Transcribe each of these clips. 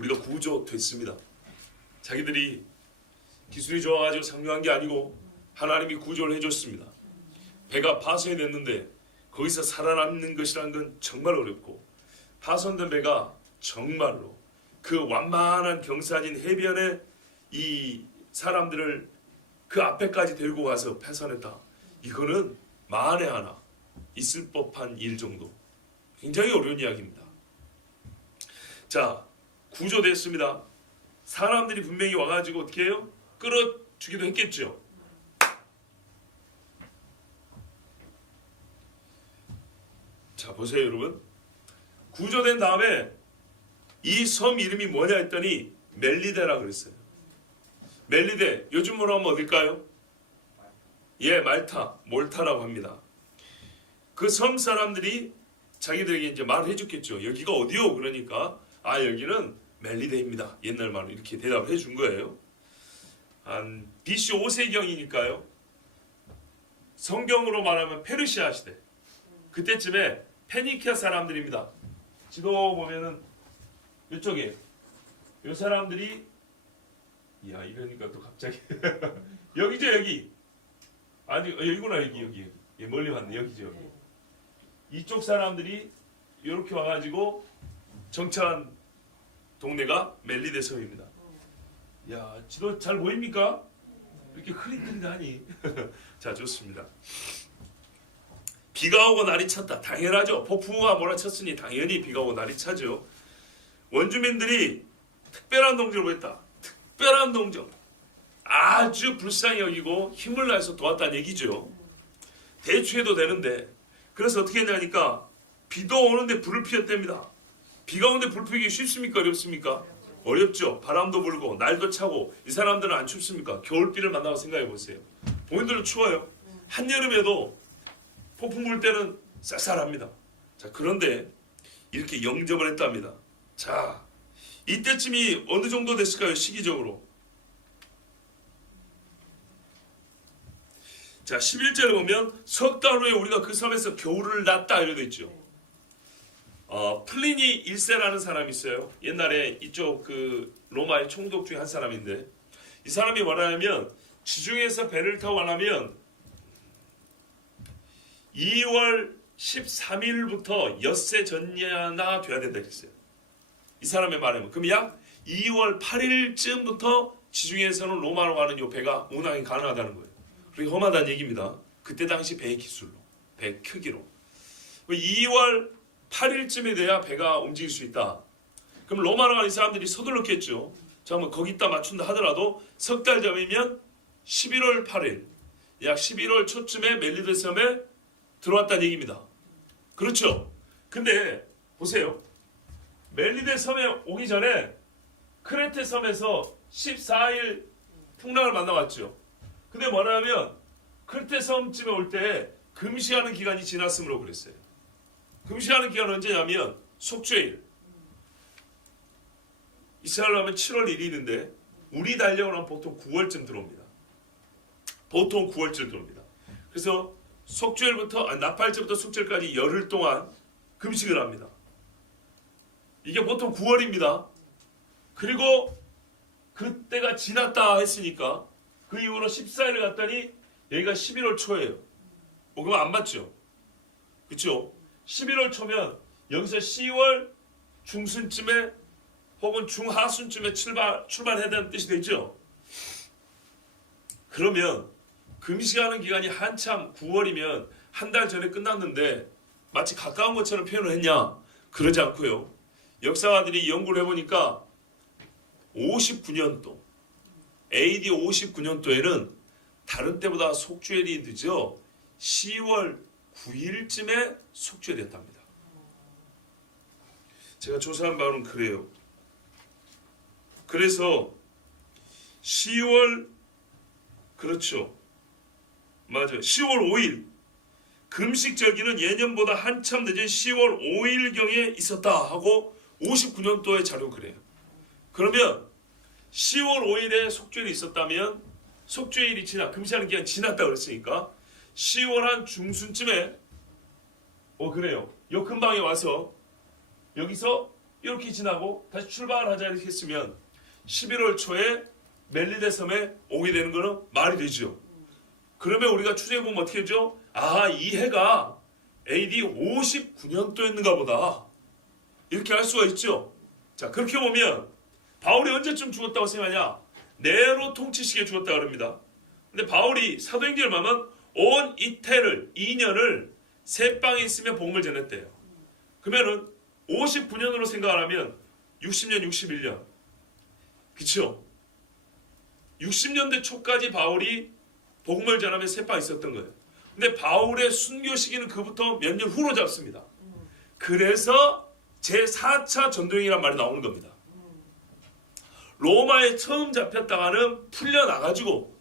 우리가 구조됐습니다. 자기들이 기술이 좋아가지고 상륙한 게 아니고 하나님이 구조를 해줬습니다. 배가 파손됐는데 거기서 살아남는 것이란 건 정말 어렵고, 파손된 배가 정말로 그 완만한 경사진 해변에 이 사람들을 그 앞에까지 데리고 가서 파손했다. 이거는 만에 하나 있을 법한 일 정도. 굉장히 어려운 이야기입니다. 자, 구조됐습니다. 사람들이 분명히 와가지고 어떻게 해요? 끌어주기도 했겠죠. 자, 보세요 여러분. 구조된 다음에 이 섬 이름이 뭐냐 했더니 멜리데라 그랬어요. 멜리데, 요즘으로 하면 어딜까요? 예, 말타, 몰타라고 합니다. 그 섬 사람들이 자기들에게 이제 말을 해줬겠죠. 여기가 어디요? 그러니까 여기는 멜리데입니다. 옛날 말로 이렇게 대답을 해준 거예요. 한 BC 5세경이니까요. 성경으로 말하면 페르시아 시대. 그때쯤에 페니키아 사람들입니다. 지도 보면은 이쪽에 이 사람들이 이러니까 또 갑자기 여기죠 여기. 아니 여기구나 여기. 예, 멀리 왔네 여기죠 여기. 이쪽 사람들이 이렇게 와가지고 정착한 동네가 멜리데 섬입니다. 야, 지도 잘 보입니까? 이렇게 흐릿흐릿하니. 자, 좋습니다. 비가 오고 날이 찼다. 당연하죠. 폭풍우가 몰아쳤으니 당연히 비가 오고 날이 차죠. 원주민들이 특별한 동정을 보였다. 특별한 동정. 아주 불쌍히 여기고 힘을 다해서 도왔다는 얘기죠. 대추해도 되는데, 그래서 어떻게 했냐니까 비도 오는데 불을 피웠답니다. 비가 오는데 불 피우기 쉽습니까? 어렵습니까? 어렵죠. 바람도 불고 날도 차고. 이 사람들은 안 춥습니까? 겨울비를 만나고 생각해 보세요. 본인들은 추워요. 한여름에도 폭풍 불 때는 쌀쌀합니다. 자, 그런데 이렇게 영접을 했답니다. 자, 이때쯤이 어느 정도 됐을까요? 시기적으로. 자, 11절에 보면 석 달 후에 우리가 그 섬에서 겨울을 났다 이러고 있죠. 플리니 1세라는 사람이 있어요. 옛날에 이쪽 그 로마의 총독 중에 한 사람인데, 이 사람이 뭐라냐면 지중해에서 배를 타고 가려면 2월 13일부터 엿새 전야나 돼야 된다 그랬어요. 이 사람의 말에는 그럼 약 2월 8일쯤부터 지중해에서는 로마로 가는 이 배가 운항이 가능하다는 거예요. 그리고 험하다는 얘기입니다. 그때 당시 배의 기술로, 배 크기로. 2월 8일쯤에 돼야 배가 움직일 수 있다. 그럼 로마로 가는 사람들이 서둘렀겠죠. 자, 뭐 거기다 맞춘다 하더라도 석 달 전이면 11월 8일, 약 11월 초쯤에 멜리데 섬에 들어왔다는 얘기입니다. 그렇죠. 근데 보세요. 멜리데 섬에 오기 전에 크레테 섬에서 14일 풍랑을 만나왔죠. 근데 뭐냐면 크레테 섬쯤에 올 때 금시하는 기간이 지났으므로 그랬어요. 금시하는 기간은 언제냐면 속죄일. 이스라엘 하면 7월 1일인데 우리 달력으로 하면 보통 9월쯤 들어옵니다. 보통 9월쯤 들어옵니다. 그래서 속죄일부터 나팔절부터 속죄일까지 열흘 동안 금식을 합니다. 이게 보통 9월입니다. 그리고 그때가 지났다 했으니까 그 이후로 14일을 갔더니 여기가 11월 초예요. 그거 안 맞죠? 그렇죠? 11월 초면 여기서 10월 중순쯤에 혹은 중하순쯤에 출발해야 되는 뜻이 되죠? 그러면 금식하는 기간이 한참 9월이면 한 달 전에 끝났는데 마치 가까운 것처럼 표현을 했냐? 그러지 않고요. 역사가들이 연구를 해보니까 59년도, AD 59년도에는 다른 때보다 속죄일이 늦어 10월 9일쯤에 속죄됐답니다. 제가 조사한 바로는 그래요. 그래서 10월, 그렇죠. 맞아요. 10월 5일. 금식절기는 예년보다 한참 늦은 10월 5일경에 있었다 하고 59년도의 자료 그래요. 그러면 10월 5일에 속죄일이 있었다면 속죄일이 금식하는 기간 지났다 그랬으니까 10월 한 중순쯤에 그래요. 요 근방에 와서 여기서 이렇게 지나고 다시 출발하자 이렇게 했으면 11월 초에 멜리데 섬에 오게 되는 거는 말이 되죠. 그러면 우리가 추정해 보면 어떻게 되죠? 아, 이 해가 AD 59년도였는가 보다. 이렇게 할 수가 있죠. 자, 그렇게 보면 바울이 언제쯤 죽었다고 생각하냐? 네로 통치 시기에 죽었다고 합니다. 근데 바울이 사도행전을 보면 온 이태를 2년을 새방에 있으며 복음을 전했대요. 그러면은 59년으로 생각을 하면 60년, 61년. 그쵸? 60년대 초까지 바울이 복음을 전하며 새방에 있었던 거예요. 근데 바울의 순교 시기는 그부터 몇 년 후로 잡습니다. 그래서 제4차 전도행이란 말이 나오는 겁니다. 로마에 처음 잡혔다가는 풀려나가지고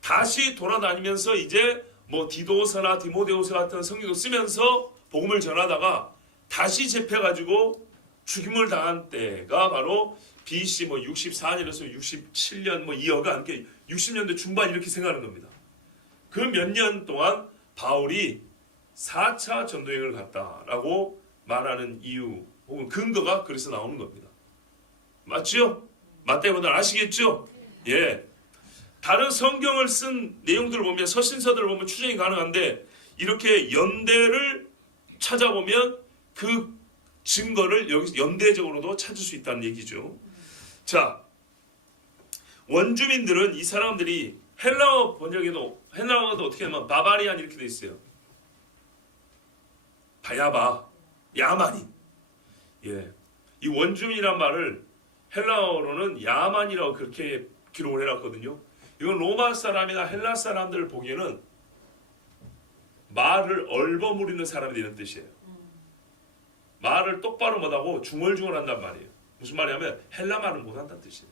다시 돌아다니면서 이제 뭐 디도서나 디모데후서 같은 성경도 쓰면서 복음을 전하다가 다시 잡혀가지고 죽임을 당한 때가 바로 BC 뭐 64년에서 67년 뭐 이어가 60년대 중반 이렇게 생각하는 겁니다. 그 몇 년 동안 바울이 4차 전도행을 갔다라고 말하는 이유 혹은 근거가 그래서 나오는 겁니다. 맞죠? 맞대보다 아시겠죠? 예. 다른 성경을 쓴 내용들을 보면 서신서들을 보면 추정이 가능한데 이렇게 연대를 찾아보면 그 증거를 여기서 연대적으로도 찾을 수 있다는 얘기죠. 자, 원주민들은 이 사람들이 헬라어 번역에도 헬라어도 어떻게 하면 바바리안 이렇게 돼 있어요. 바야바, 야만인. 예, 이 원주민이란 말을 헬라어로는 야만이라고 그렇게 기록을 해놨거든요. 이건 로마 사람이나 헬라 사람들을 보기에는 말을 얼버무리는 사람이 되는 뜻이에요. 말을 똑바로 못하고 중얼중얼한단 말이에요. 무슨 말이냐면 헬라 말을 못한다는 뜻이에요.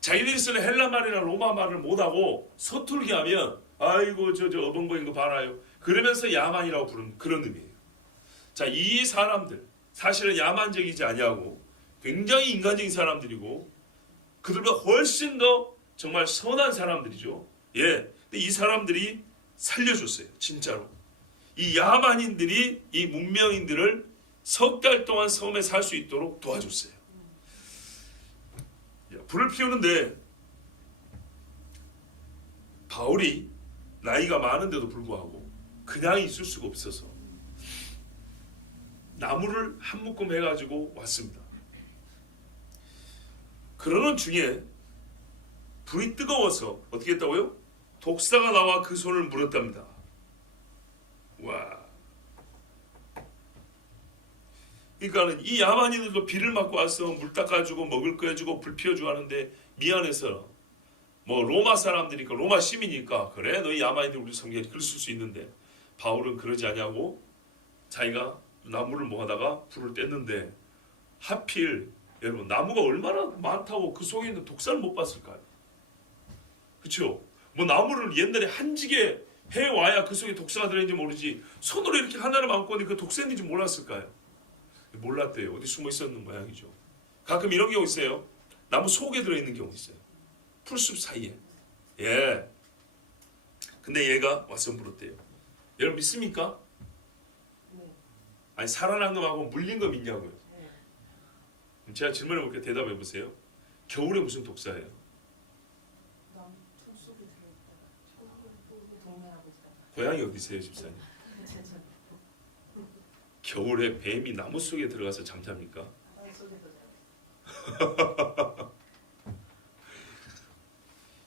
자기들이 쓰는 헬라 말이나 로마 말을 못하고 서툴게 하면 아이고 저 어벙벙인 거 봐라요. 그러면서 야만이라고 부르는 그런 의미예요. 자, 이 사람들 사실은 야만적이지 아니하고 굉장히 인간적인 사람들이고 그들보다 훨씬 더 정말 선한 사람들이죠. 예, 근데 이 사람들이 살려줬어요. 진짜로. 이 야만인들이 이 문명인들을 석 달 동안 섬에 살 수 있도록 도와줬어요. 불을 피우는데 바울이 나이가 많은데도 불구하고 그냥 있을 수가 없어서 나무를 한 묶음 해가지고 왔습니다. 그러는 중에 불이 뜨거워서 어떻게 했다고요? 독사가 나와 그 손을 물었답니다. 와. 그러니까는 이 야만인들도 비를 맞고 와서 물 닦아주고 먹을 거 해주고 불 피워주고 하는데 미안해서 뭐 로마 사람들이니까 로마 시민이니까 그래 너희 야만인들 우리 성경에 글 쓸 수 있는데 바울은 그러지 않냐고 자기가 나무를 뭐 하다가 불을 뗐는데 하필 여러분 나무가 얼마나 많다고 그 속에 있는 독사를 못 봤을까요? 그렇죠? 뭐 나무를 옛날에 한지게 해와야 그 속에 독사가 들어있는지 모르지 손으로 이렇게 하나를 안고 그 독사인지 몰랐을까요? 몰랐대요. 어디 숨어 있었는 모양이죠. 가끔 이런 경우 있어요. 나무 속에 들어있는 경우 있어요. 풀숲 사이에. 예. 근데 얘가 와서 물었대요. 여러분 믿습니까? 아니 살아난 거 말고 물린 거 믿냐고요. 제가 질문해 볼게요. 대답해 보세요. 겨울에 무슨 독사예요? 고향이 어디세요, 집사님? 겨울에 뱀이 나무 속에 들어가서 잠잡니까?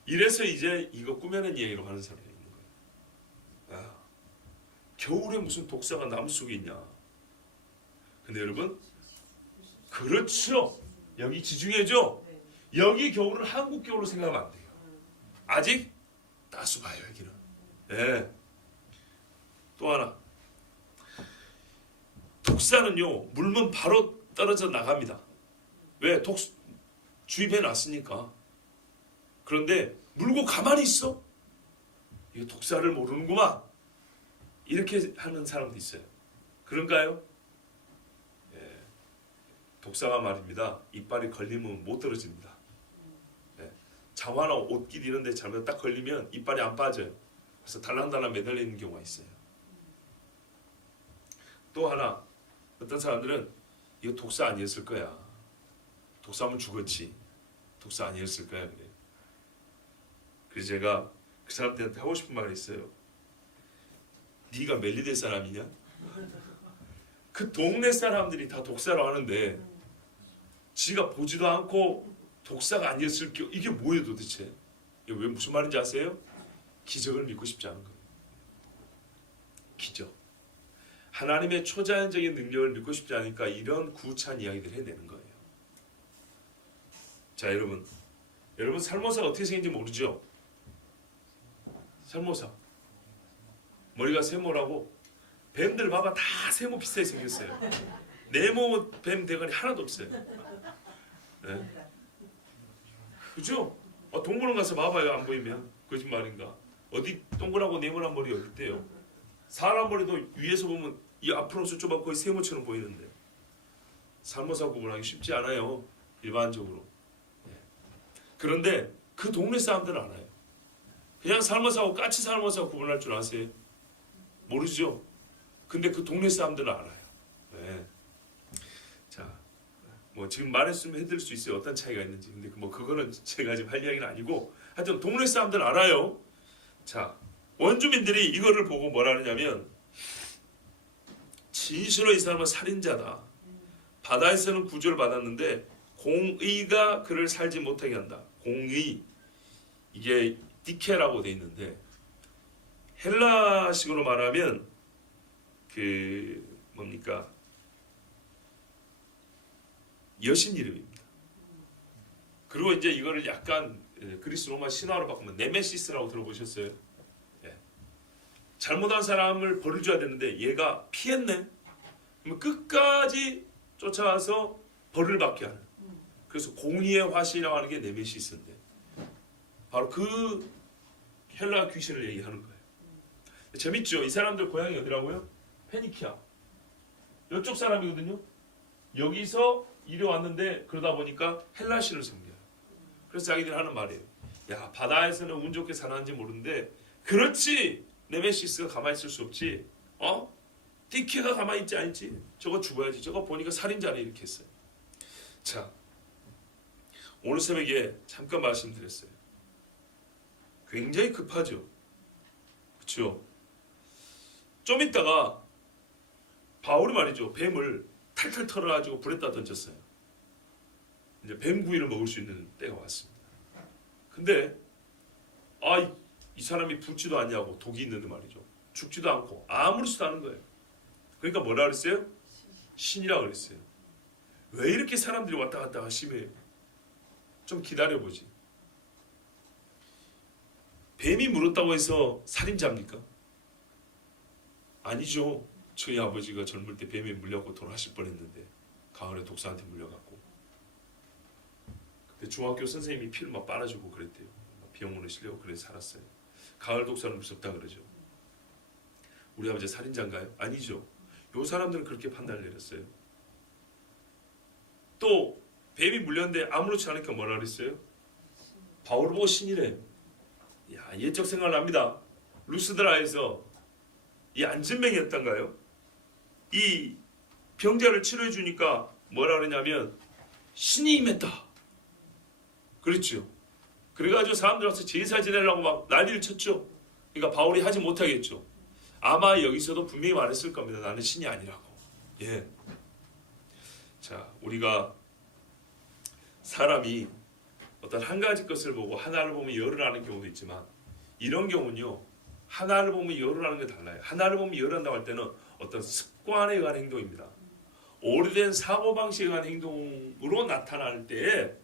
이래서 이제 이거 꾸며낸 얘기로 하는 사람이 있는 거예요. 아, 겨울에 무슨 독사가 나무 속에 있냐? 근데 여러분, 그렇죠. 여기 지중해죠. 여기 겨울을 한국 겨울로 생각하면 안 돼요. 아직 따스봐요 여기는. 네. 또 하나. 독사는요 물면 바로 떨어져 나갑니다. 왜? 주입해 놨으니까. 그런데 물고 가만히 있어? 이거 독사를 모르는구만. 이렇게 하는 사람도 있어요. 그런가요? 예. 독사가 말입니다. 이빨이 걸리면 못 떨어집니다. 예. 장화나 옷깃 이런 데 잘못 딱 걸리면 이빨이 안 빠져요. 그래서 달랑달랑 매달려 있는 경우가 있어요. 또 하나 어떤 사람들은 이거 독사 아니었을 거야. 독사하면 죽었지. 독사 아니었을 거야. 그래. 그래서 제가 그 사람들한테 하고 싶은 말이 있어요. 네가 멜리데 사람이냐? 그 동네 사람들이 다 독사로 하는데 지가 보지도 않고 독사가 아니었을 겨 이게 뭐예요 도대체? 이게 왜 무슨 말인지 아세요? 기적을 믿고 싶지 않은 거예요. 기적. 하나님의 초자연적인 능력을 믿고 싶지 않으니까 이런 구차한 이야기들을 해내는 거예요. 자 여러분 살모사가 어떻게 생긴지 모르죠? 살모사 머리가 세모라고 뱀들 봐봐 다 세모 비슷하게 생겼어요. 네모 뱀 대가리 하나도 없어요. 네? 그죠? 동물원 가서 봐봐요. 안 보이면 거짓말인가? 어디 동그랗고 네모난 머리 어디 있대요? 사람 머리도 위에서 보면 이 앞으로 좁아 거의 세모처럼 보이는데 살모사 구분하기 쉽지 않아요. 일반적으로. 네. 그런데 그 동네 사람들은 알아요. 그냥 살모사하고 까치 살모사 구분할 줄 아세요? 모르죠? 근데 그 동네 사람들은 알아요. 네. 자, 뭐 지금 말했으면 해드릴 수 있어요. 어떤 차이가 있는지. 근데 뭐 그거는 제가 지금 할 이야기는 아니고 하여튼 동네 사람들은 알아요. 자, 원주민들이 이거를 보고 뭐라 하냐면 진실로 이 사람은 살인자다. 바다에서는 구조를 받았는데 공의가 그를 살지 못하게 한다. 공의. 이게 디케라고 돼 있는데 헬라식으로 말하면 그 뭡니까? 여신 이름입니다. 그리고 이제 이거를 약간 그리스 로마 신화로 바꾸면 네메시스라고 들어보셨어요? 예. 잘못한 사람을 벌을 줘야 되는데 얘가 피했네. 그러면 끝까지 쫓아와서 벌을 받게 하는. 그래서 공의의 화신이라고 하는 게 네메시스인데 바로 그 헬라 귀신을 얘기하는 거예요. 재밌죠? 이 사람들 고향이 어디라고요? 페니키아. 이쪽 사람이거든요. 여기서 이리 왔는데 그러다 보니까 헬라신을 섬겨요. 그래서 자기들이 하는 말이에요. 야 바다에서는 운 좋게 사는지 모르는데 그렇지 네메시스가 가만히 있을 수 없지. 디케가 가만히 있지 않지. 저거 죽어야지. 저거 보니까 살인자네 이렇게 했어요. 자 오늘 새벽에 잠깐 말씀드렸어요. 굉장히 급하죠. 그렇죠? 좀 있다가 바울이 말이죠. 뱀을 탈탈 털어가지고 불에다 던졌어요. 이제 뱀구이를 먹을 수 있는 때가 왔습니다. 근데 이 사람이 붓지도 않냐고 독이 있는데 말이죠. 죽지도 않고 아무렇지도 않은 거예요. 그러니까 뭐라 그랬어요? 신이라 그랬어요. 왜 이렇게 사람들이 왔다 갔다 심해요? 좀 기다려보지. 뱀이 물었다고 해서 살인자입니까? 아니죠. 저희 아버지가 젊을 때 뱀에 물려갖고 돌아가실 뻔했는데 가을에 독사한테 물려갖고 그때 중학교 선생님이 피를 막 빨아주고 그랬대요. 병원에 실려고 그래서 살았어요. 가을 독사는 무섭다 그러죠. 우리 아버지 살인자인가요? 아니죠. 요 사람들은 그렇게 판단을 내렸어요. 또 뱀이 물렸는데 아무렇지 않으니까 뭐라 그랬어요? 바울을 보고 신이래. 야 옛적 생각납니다. 루스드라에서 이 안진뱅이였던가요? 이 병자를 치료해 주니까 뭐라 그러냐면 신이 임했다. 그렇죠. 그래가지고 사람들 와서 제사 지내려고 막 난리를 쳤죠. 그러니까 바울이 하지 못하겠죠. 아마 여기서도 분명히 말했을 겁니다. 나는 신이 아니라고. 예. 자, 우리가 사람이 어떤 한 가지 것을 보고 하나를 보면 열을 하는 경우도 있지만 이런 경우는요. 하나를 보면 열을 하는 게 달라요. 하나를 보면 열을 한다고 할 때는 어떤 습관에 의한 행동입니다. 오래된 사고방식에 의한 행동으로 나타날 때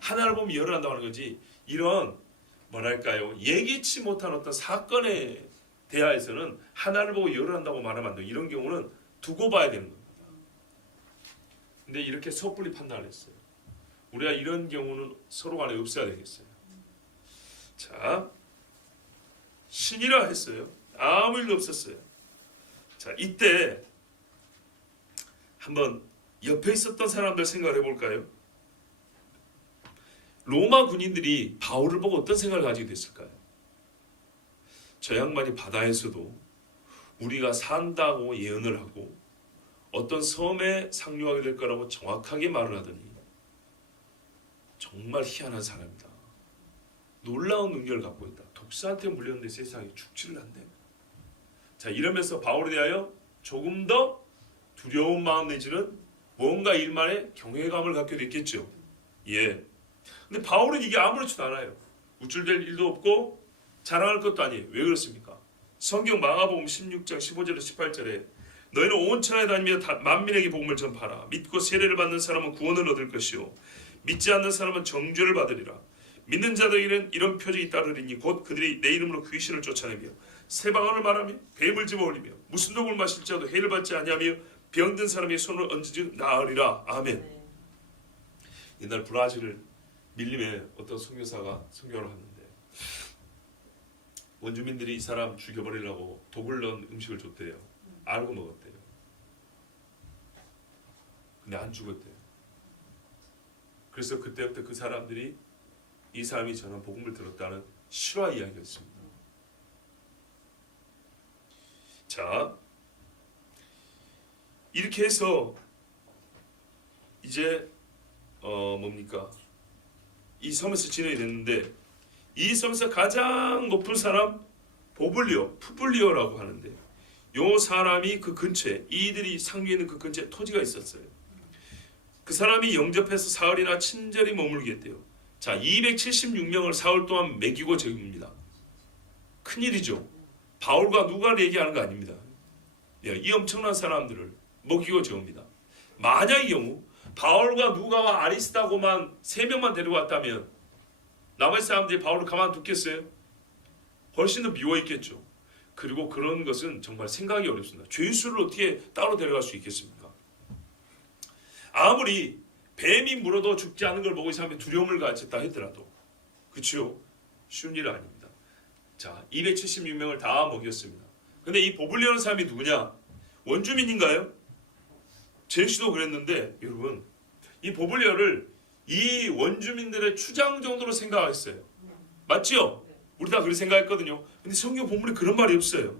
하나를 보면 열을 한다고 하는 거지 이런 뭐랄까요 예기치 못한 어떤 사건에 대하여서는 하나를 보고 열을 한다고 말하면 안 돼요. 이런 경우는 두고 봐야 되는 겁니다. 근데 이렇게 섣불리 판단을 했어요. 우리가 이런 경우는 서로 간에 없어야 되겠어요. 자, 신이라 했어요. 아무 일도 없었어요. 자, 이때 한번 옆에 있었던 사람들 생각을 해볼까요? 로마 군인들이 바울을 보고 어떤 생각을 가지게 됐을까요? 저 양반이 바다에서도 우리가 산다고 예언을 하고 어떤 섬에 상륙하게 될 거라고 정확하게 말을 하더니 정말 희한한 사람이다. 놀라운 능력을 갖고 있다. 독사한테 물렸는데 세상에 죽지를 않네. 자, 이러면서 바울에 대하여 조금 더 두려운 마음 내지는 뭔가 일만에 경외감을 갖게 됐겠죠. 예. 근데 바울은 이게 아무렇지도 않아요. 우쭐될 일도 없고 자랑할 것도 아니에요. 왜 그렇습니까? 성경 마가복음 16장 15절에서 18절에 너희는 온 천하에 다니며 만민에게 복음을 전파하라. 믿고 세례를 받는 사람은 구원을 얻을 것이요 믿지 않는 사람은 정죄를 받으리라. 믿는 자들에게는 이런 표적이 따르리니 곧 그들이 내 이름으로 귀신을 쫓아내며 새 방언을 말하며 뱀을 집어올리며 무슨 독을 마실지라도 해를 받지 아니하며 병든 사람의 손을 얹으지 나으리라. 아멘. 옛날 브라질 밀림에 어떤 선교사가 선교를 하는데 원주민들이 이 사람 죽여버리려고 독을 넣은 음식을 줬대요. 알고 먹었대요. 근데 안 죽었대요. 그래서 그때부터 그 사람들이 이 사람이 전한 복음을 들었다는 실화 이야기였습니다. 자, 이렇게 해서 이제 뭡니까? 이 섬에서 지내야 됐는데 이 섬에서 가장 높은 사람 푸블리오라고 하는데 요 사람이 그 근처에 이들이 상류에 있는 그 근처에 토지가 있었어요. 그 사람이 영접해서 사흘이나 친절히 머물게 했대요. 자, 276명을 사흘 동안 먹이고 재웁니다. 큰일이죠. 바울과 누가 얘기하는 거 아닙니다. 이 엄청난 사람들을 먹이고 재웁니다. 만약의 경우 바울과 누가와 아리스다고만 3명만 데려왔다면 나머지 사람들이 바울을 가만두겠어요? 훨씬 더 미워했겠죠. 그리고 그런 것은 정말 생각이 어렵습니다. 죄수를 어떻게 따로 데려갈 수 있겠습니까? 아무리 뱀이 물어도 죽지 않는 걸 보고 이 사람이 두려움을 가졌다 하더라도 그렇죠? 쉬운 일은 아닙니다. 자, 276명을 다 먹였습니다. 근데 이 보블리오라는 사람이 누구냐? 원주민인가요? 제시도 그랬는데 여러분 이 보블리오를 이 원주민들의 추장 정도로 생각했어요. 맞죠? 우리 다 그렇게 생각했거든요. 근데 성경 본문에 그런 말이 없어요.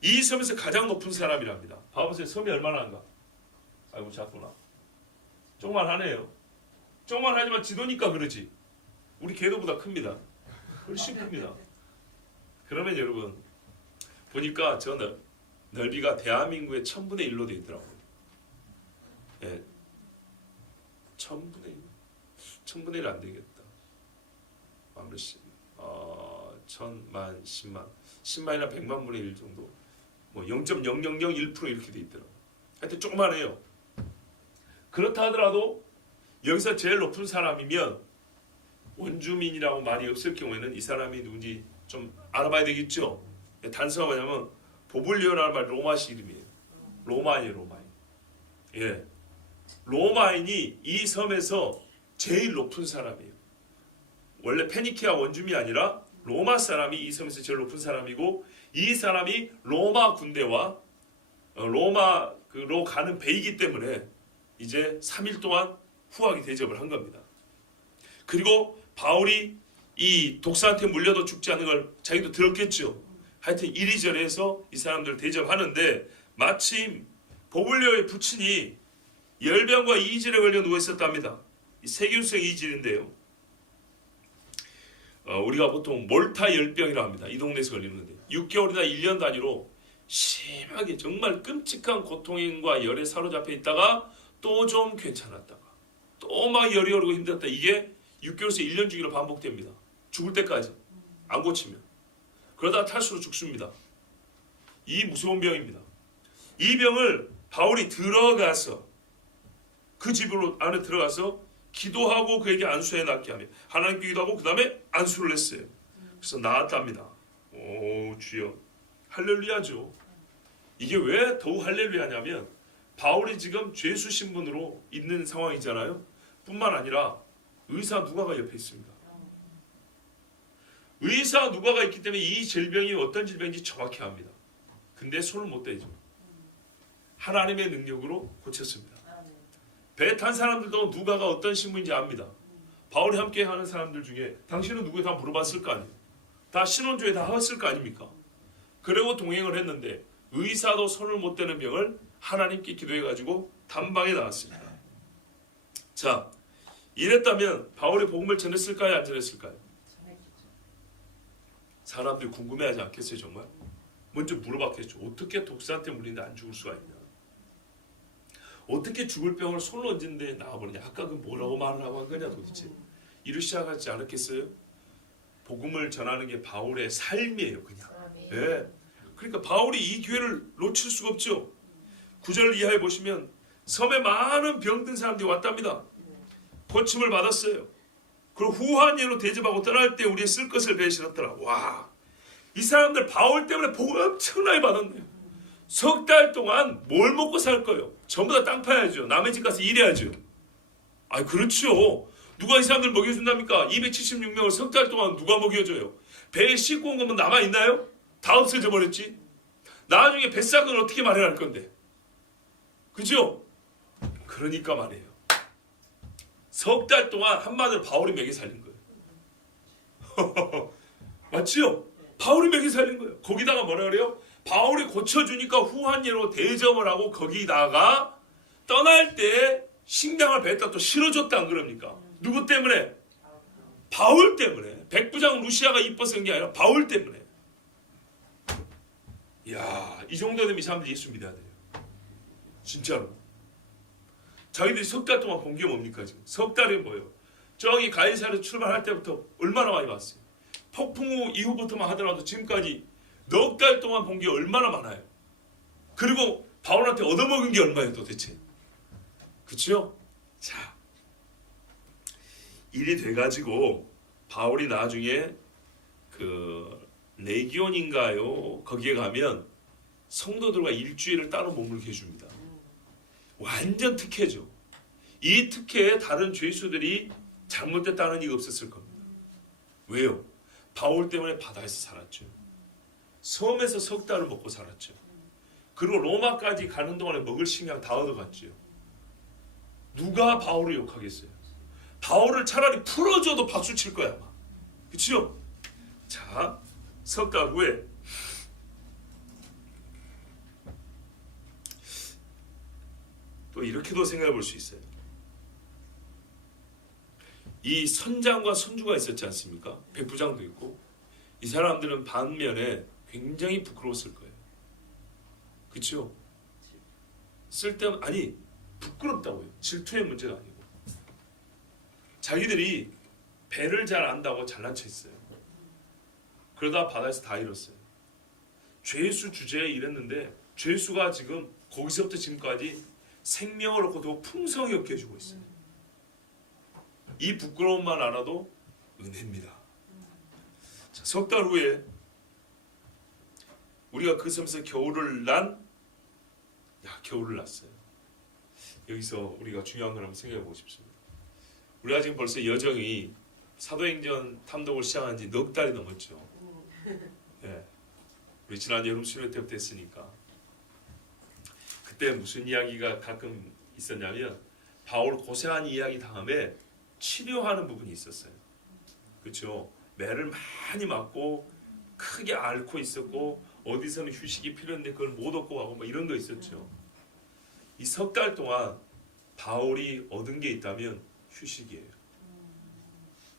이 섬에서 가장 높은 사람이랍니다. 봐보세요. 섬이 얼마나 한가? 아이고 작구나. 조그만하네요. 조그만하지만 지도니까 그러지. 우리 궤도보다 큽니다. 훨씬 큽니다. 그러면 여러분 보니까 저 넓이가 대한민국의 1000분의 1로 되어 있더라고요. 예, 1000분의 1. 1000분의 1 안 되겠다. 몇십, 1000만, 10만, 10만이나 100만 분의 1 정도. 뭐 0.0001% 이렇게 돼 있더라고요. 하여튼 조그만해요. 그렇다 하더라도 여기서 제일 높은 사람이면 원주민이라고 말이 없을 경우에는 이 사람이 누군지 좀 알아봐야 되겠죠. 단서가 뭐냐면 보블리오라는 말 로마식 이름이에요. 로마인이에요, 로마인. 예, 로마인이 이 섬에서 제일 높은 사람이에요. 원래 페니키아 원주민이 아니라 로마 사람이 이 섬에서 제일 높은 사람이고 이 사람이 로마 군대와 로마로 가는 배이기 때문에 이제 3일 동안 후하게 대접을 한 겁니다. 그리고 바울이 이 독사한테 물려도 죽지 않는 걸 자기도 들었겠죠. 하여튼 이리저리 해서 이 사람들을 대접하는데 마침 보블리오의 부친이 열병과 이질에 걸려 누워 있었답니다. 세균성 이질인데요. 우리가 보통 몰타 열병이라고 합니다. 이 동네에서 걸리는데 6개월이나 1년 단위로 심하게 정말 끔찍한 고통과 열에 사로잡혀 있다가 또 좀 괜찮았다가 또 막 열이 오르고 힘들었다. 이게 6개월에서 1년 주기로 반복됩니다. 죽을 때까지 안 고치면. 그러다 탈수로 죽습니다. 이 무서운 병입니다. 이 병을 바울이 들어가서 그 집으로 안에 들어가서 기도하고 그에게 안수해 낫게 하며 하나님께 기도하고 그 다음에 안수를 했어요. 그래서 나았답니다. 오 주여 할렐루야죠. 이게 왜 더욱 할렐루야냐면 바울이 지금 죄수 신분으로 있는 상황이잖아요. 뿐만 아니라 의사 누가가 옆에 있습니다. 의사 누가가 있기 때문에 이 질병이 어떤 질병인지 정확히 압니다. 근데 손을 못 대죠. 하나님의 능력으로 고쳤습니다. 배 탄 사람들도 누가가 어떤 신분인지 압니다. 바울이 함께 하는 사람들 중에 당신은 누구에 다 물어봤을 거 아니에요. 다 신원조회 다 했을 거 아닙니까? 그리고 동행을 했는데 의사도 손을 못 대는 병을 하나님께 기도해가지고 단방에 나왔습니다. 자, 이랬다면 바울이 복음을 전했을까요? 안 전했을까요? 사람들이 궁금해하지 않겠어요? 정말? 먼저 물어봤겠죠. 어떻게 독사한테 물리는데 안 죽을 수가 있냐? 어떻게 죽을 병을 손을 얹는데 나와버리냐? 아까 그 뭐라고 말을 하고 한 거냐 도대체? 이를 시작하지 않았겠어요? 복음을 전하는 게 바울의 삶이에요, 그냥. 예. 그러니까 바울이 이 기회를 놓칠 수가 없죠. 9절 이하에 보시면 섬에 많은 병든 사람들이 왔답니다. 고침을 받았어요. 그리고 후한 예로 대접하고 떠날 때 우리의 쓸 것을 배신했더라. 와, 이 사람들 바울 때문에 복 엄청나게 받았네요. 석 달 동안 뭘 먹고 살 거예요? 전부 다 땅 파야죠. 남의 집 가서 일해야죠. 아, 그렇죠. 누가 이 사람들 먹여준답니까? 276명을 석 달 동안 누가 먹여줘요? 배에 싣고 온 거면 남아있나요? 다 없어져 버렸지. 나중에 뱃삭은 어떻게 마련할 건데? 그죠? 그러니까 말이에요. 석 달 동안 한마디로 바울이 먹여 살린 거예요. 맞지요? 바울이 먹여 살린 거예요. 거기다가 뭐라 그래요? 바울이 고쳐주니까 후한 예로 대접을 하고 거기다가 떠날 때 식량을 배에다 또 실어줬다 안 그럽니까? 누구 때문에? 바울 때문에. 백부장 루시아가 이뻐서 한 게 아니라 바울 때문에. 이야, 이 정도 되면 이 사람들 예수 믿어야 돼요. 진짜로. 자기들이 석 달 동안 본 게 뭡니까 지금? 석 달이 뭐예요? 저기 가이사르 출발할 때부터 얼마나 많이 봤어요. 폭풍 후 이후부터만 하더라도 지금까지 넉 달 동안 본 게 얼마나 많아요. 그리고 바울한테 얻어먹은 게 얼마예요 도대체? 그렇죠? 자, 일이 돼가지고 바울이 나중에 그 레기온인가요? 거기에 가면 성도들과 일주일을 따로 머물게 해줍니다. 완전 특혜죠. 이 특혜에 다른 죄수들이 잘못됐다는 얘기가 없었을 겁니다. 왜요? 바울 때문에 바다에서 살았죠. 섬에서 석 달을 먹고 살았죠. 그리고 로마까지 가는 동안에 먹을 식량 다 얻어갔죠. 누가 바울을 욕하겠어요? 바울을 차라리 풀어줘도 박수 칠 거야 아마. 그렇죠? 자, 석 달 후에 또 이렇게도 생각해 볼 수 있어요. 이 선장과 선주가 있었지 않습니까? 백부장도 있고. 이 사람들은 반면에 굉장히 부끄러웠을 거예요. 그렇죠? 쓸데없는, 아니 부끄럽다고요. 질투의 문제가 아니고 자기들이 배를 잘 안다고 잘난 체 했어요. 그러다 바다에서 다 잃었어요. 죄수 주제에 이랬는데 죄수가 지금 거기서부터 지금까지 생명을 얻고 더 풍성히 얻게 해주고 있어요. 이 부끄러움만 알아도 은혜입니다. 석 달 후에 우리가 그 섬에서 겨울을 났어요. 여기서 우리가 중요한 걸 한번 생각해 보고 싶습니다. 우리가 지금 벌써 여정이 사도행전 탐독을 시작한 지 넉 달이 넘었죠. 네. 우리 지난 여름 수련 때부터 했으니까. 그때 무슨 이야기가 가끔 있었냐면 바울 고생한 이야기 다음에 치료하는 부분이 있었어요. 그렇죠? 매를 많이 맞고 크게 앓고 있었고 어디서는 휴식이 필요한데 그걸 못 얻고 가고 뭐 이런 거 있었죠. 이 석 달 동안 바울이 얻은 게 있다면 휴식이에요.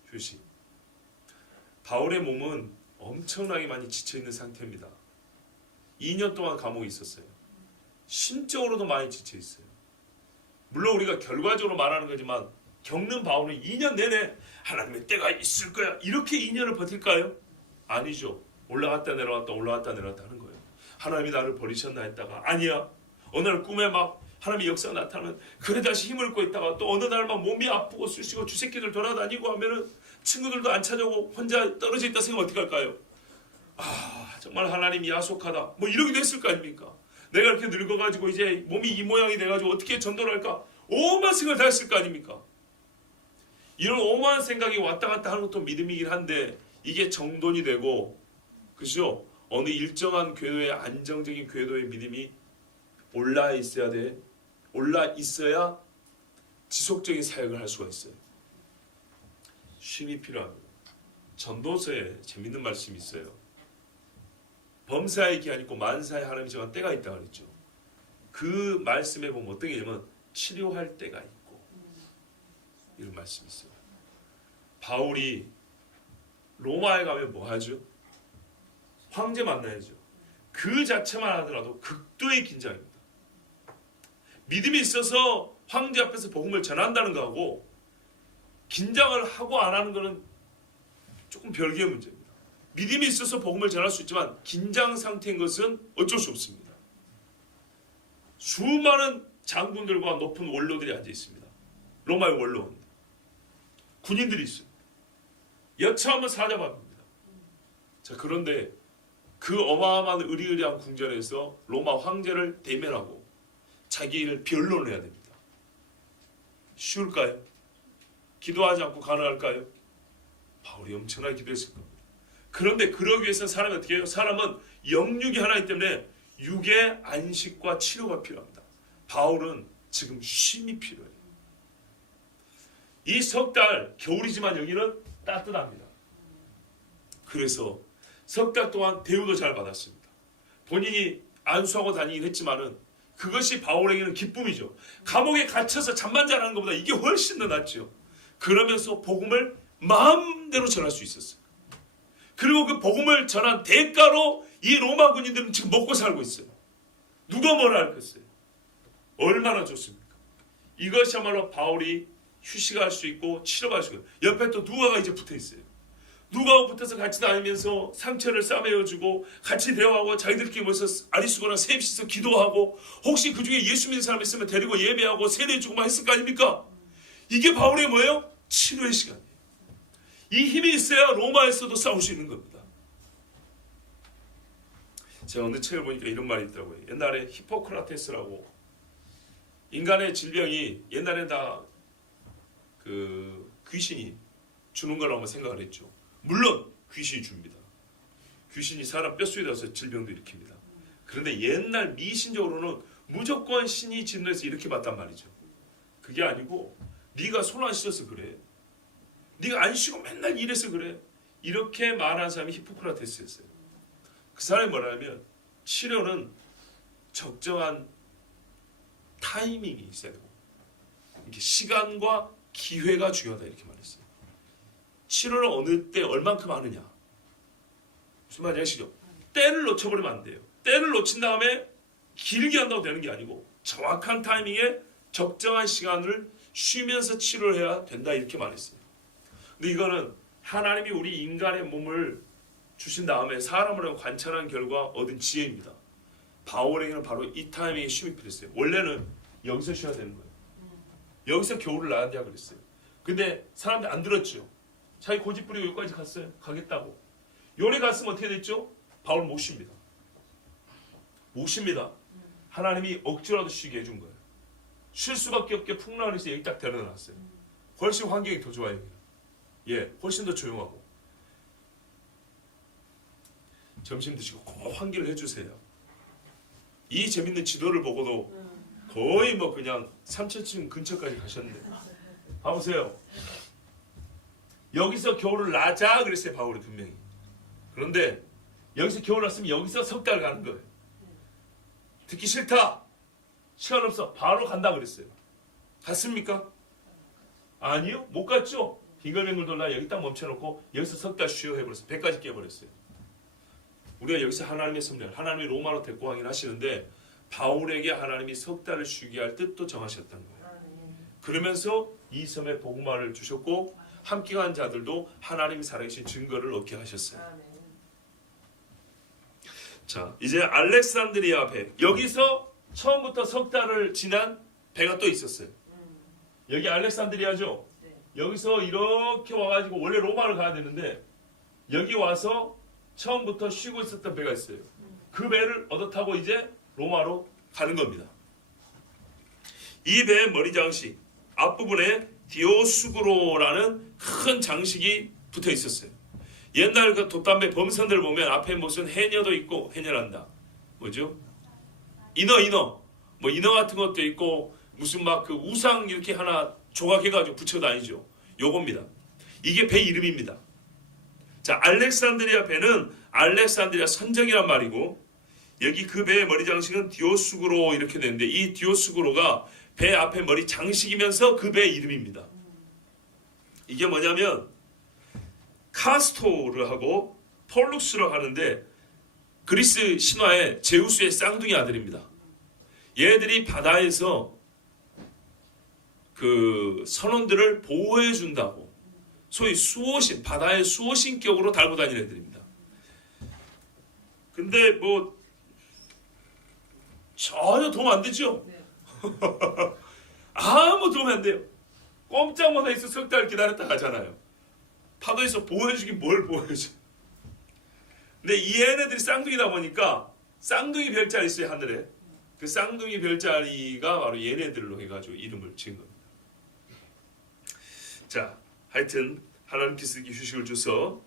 휴식. 바울의 몸은 엄청나게 많이 지쳐있는 상태입니다. 2년 동안 감옥에 있었어요. 심적으로도 많이 지쳐있어요. 물론 우리가 결과적으로 말하는 거지만 겪는 바울은 2년 내내 하나님의 때가 있을 거야 이렇게 2년을 버틸까요? 아니죠. 올라갔다 내려왔다 올라갔다 내려왔다 하는 거예요. 하나님이 나를 버리셨나 했다가 아니야. 어느 날 꿈에 막 하나님의 역사가 나타나면 그래 다시 힘을 얻고 있다가 또 어느 날 막 몸이 아프고 쑤시고 주새끼들 돌아다니고 하면은 친구들도 안 찾아오고 혼자 떨어져 있다 생각하면 어떻게 할까요? 아, 정말 하나님이 야속하다 뭐 이러기도 했을 거 아닙니까? 내가 이렇게 늙어가지고 이제 몸이 이 모양이 돼가지고 어떻게 전도를 할까? 오만 생각을 다 했을 거 아닙니까? 이런 오만 생각이 왔다 갔다 하는 것도 믿음이긴 한데 이게 정돈이 되고 그죠? 어느 일정한 궤도의 안정적인 궤도의 믿음이 올라 있어야 돼. 올라 있어야 지속적인 사역을 할 수가 있어요. 쉼이 필요합니다. 전도서에 재밌는 말씀이 있어요. 범사의 기한이 있고 만사의 하나님이 정한 때가 있다고 그랬죠. 그 말씀에 보면 어떤 게 있냐면 치료할 때가 있고 이런 말씀이 있어요. 바울이 로마에 가면 뭐 하죠? 황제 만나야죠. 그 자체만 하더라도 극도의 긴장입니다. 믿음이 있어서 황제 앞에서 복음을 전한다는 거하고 긴장을 하고 안 하는 거는 조금 별개의 문제입니다. 믿음이 있어서 복음을 전할 수 있지만 긴장 상태인 것은 어쩔 수 없습니다. 수많은 장군들과 높은 원로들이 앉아 있습니다. 로마의 원로원 군인들이 있어요. 여차하면 사자밥입니다. 자, 그런데 그 어마어마한 의리의리한 궁전에서 로마 황제를 대면하고 자기 일을 변론을 해야 됩니다. 쉬울까요? 기도하지 않고 가능할까요? 바울이 엄청나게 기도했을 겁니다. 그런데 그러기 위해서는 사람이 어떻게 해요? 사람은 영육이 하나이기 때문에 육의 안식과 치료가 필요합니다. 바울은 지금 쉼이 필요해요. 이 석 달 겨울이지만 여기는 따뜻합니다. 그래서 석 달 동안 대우도 잘 받았습니다. 본인이 안수하고 다니긴 했지만은 그것이 바울에게는 기쁨이죠. 감옥에 갇혀서 잠만 자라는 것보다 이게 훨씬 더 낫죠. 그러면서 복음을 마음대로 전할 수 있었어요. 그리고 그 복음을 전한 대가로 이 로마 군인들은 지금 먹고 살고 있어요. 누가 뭐라 할겠어요? 얼마나 좋습니까? 이것이야말로 바울이 휴식할 수 있고 치료할 수 있고, 옆에 또 누가가 이제 붙어 있어요. 누가하고 붙어서 같이 다니면서 상처를 싸매어주고 같이 대화하고 자기들끼리 모여서 아리수거나 셈 씻어 기도하고 혹시 그 중에 예수 믿는 사람 있으면 데리고 예배하고 세례해주고 막 했을 거 아닙니까? 이게 바울의 뭐예요? 치료의 시간이에요. 이 힘이 있어야 로마에서도 싸울 수 있는 겁니다. 제가 어느 책을 보니까 이런 말이 있더라고요. 옛날에 히포크라테스라고 인간의 질병이 옛날에 다 그 귀신이 주는 거라고 생각을 했죠. 물론 귀신이 줍니다. 귀신이 사람 뼛속에 들어서 질병도 일으킵니다. 그런데 옛날 미신적으로는 무조건 신이 진노해서 이렇게 봤단 말이죠. 그게 아니고 네가 손 안 씻어서 그래. 네가 안 쉬고 맨날 일해서 그래. 이렇게 말한 사람이 히포크라테스였어요. 그 사람이 뭐라면 치료는 적정한 타이밍이 있어야 되고 이렇게 시간과 기회가 중요하다 이렇게 말했어요. 치료를 어느 때 얼만큼 하느냐. 무슨 말인지 아시죠? 때를 놓쳐버리면 안 돼요. 때를 놓친 다음에 길게 한다고 되는 게 아니고 정확한 타이밍에 적정한 시간을 쉬면서 치료를 해야 된다 이렇게 말했어요. 근데 이거는 하나님이 우리 인간의 몸을 주신 다음에 사람을 관찰한 결과 얻은 지혜입니다. 바울에게는 바로 이 타이밍에 쉼이 필요했어요. 원래는 여기서 쉬어야 되는 거예요. 여기서 겨울을 나야 그랬어요. 근데 사람들 안 들었죠. 자기 고집 부리고 여기까지 갔어요. 가겠다고. 요리 갔으면 어떻게 됐죠? 바울 못 쉽니다. 못 쉽니다. 하나님이 억지로라도 쉬게 해준 거예요. 쉴 수밖에 없게 풍랑을 해서 여기 딱 데려놨어요. 훨씬 환경이 더 좋아요. 예, 훨씬 더 조용하고. 점심 드시고 꼭 환기를 해주세요. 이 재밌는 지도를 보고도 거의 뭐 그냥 삼천층 근처까지 가셨는데 봐보세요. 여기서 겨울을 나자 그랬어요. 바울이 분명히. 그런데 여기서 겨울 났으면 여기서 석 달 가는 거예요. 듣기 싫다. 시간 없어. 바로 간다 그랬어요. 갔습니까? 아니요. 못 갔죠. 빙글빙글 돌다 여기 딱 멈춰놓고 여기서 석 달 쉬어 해버렸어요. 배까지 깨버렸어요. 우리가 여기서 하나님의 섭리를 하나님이 로마로 데리고 가긴 하시는데 바울에게 하나님이 석 달을 쉬게 할 뜻도 정하셨던 거예요. 그러면서 이 섬에 복음화를 주셨고 함께 간 자들도 하나님이 살아계신 증거를 얻게 하셨어요. 자, 이제 알렉산드리아 배. 여기서 처음부터 석 달을 지난 배가 또 있었어요. 여기 알렉산드리아죠. 여기서 이렇게 와가지고 원래 로마를 가야 되는데 여기 와서 처음부터 쉬고 있었던 배가 있어요. 그 배를 얻어 타고 이제 로마로 가는 겁니다. 이 배의 머리 장식 앞부분에 디오수구로라는 큰 장식이 붙어 있었어요. 옛날 그 돛담배 범선들 보면 앞에 무슨 해녀도 있고 해녀란다. 뭐죠? 인어 뭐 인어 같은 것도 있고 무슨 막 그 우상 이렇게 하나 조각해가지고 붙여 다니죠. 요겁니다. 이게 배 이름입니다. 자, 알렉산드리아 배는 알렉산드리아 선정이란 말이고, 여기 그 배의 머리 장식은 디오스구로 이렇게 되는데, 이 디오스구로가 배 앞에 머리 장식이면서 그 배의 이름입니다. 이게 뭐냐면 카스토르하고 폴룩스로 하는데, 그리스 신화의 제우스의 쌍둥이 아들입니다. 얘들이 바다에서 그 선원들을 보호해 준다고, 소위 수호신, 바다의 수호신격으로 달고 다니는 애들입니다. 근데 뭐 전혀 도움 안 되죠? 아무 도움 안 돼요. 꼼짝 못해서 석 달 기다렸다 가잖아요. 파도에서 보호해주긴 뭘 보호해줘. 근데 이 얘네들이 쌍둥이다 보니까 쌍둥이 별자리 있어요, 하늘에. 그 쌍둥이 별자리가 바로 얘네들로 해가지고 이름을 지은 겁니다. 자, 하여튼 하나님께서 이렇게 휴식을 줘서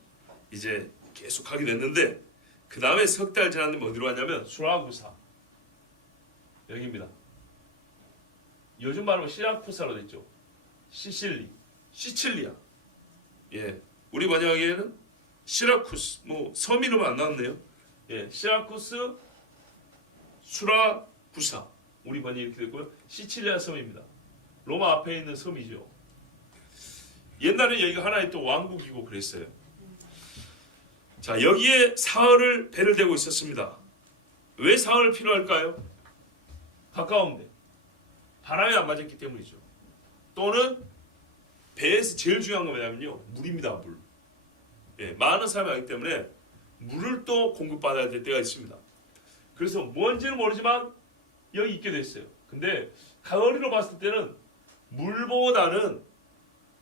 이제 계속 하게 됐는데, 그 다음에 석 달 지났는데 어디로 왔냐면 수라구사, 여기입니다. 요즘 말로 시라쿠사로 됐죠. 시칠리아. 예, 우리 번역에는 시라쿠스, 뭐 섬 이름은 안 나왔네요. 예, 시라쿠스, 수라구사, 우리 번역 이렇게 됐고요. 시칠리아 섬입니다. 로마 앞에 있는 섬이죠. 옛날에 여기가 하나의 또 왕국이고 그랬어요. 자, 여기에 사흘을 배를 대고 있었습니다. 왜 사흘 필요할까요? 가까운데 바람이 안 맞았기 때문이죠. 또는 배에서 제일 중요한 건 뭐냐면요, 물입니다. 물. 예, 많은 사람이 하기 때문에 물을 또 공급받아야 될 때가 있습니다. 그래서 뭔지는 모르지만 여기 있게 됐어요. 근데 가을이로 봤을 때는 물보다는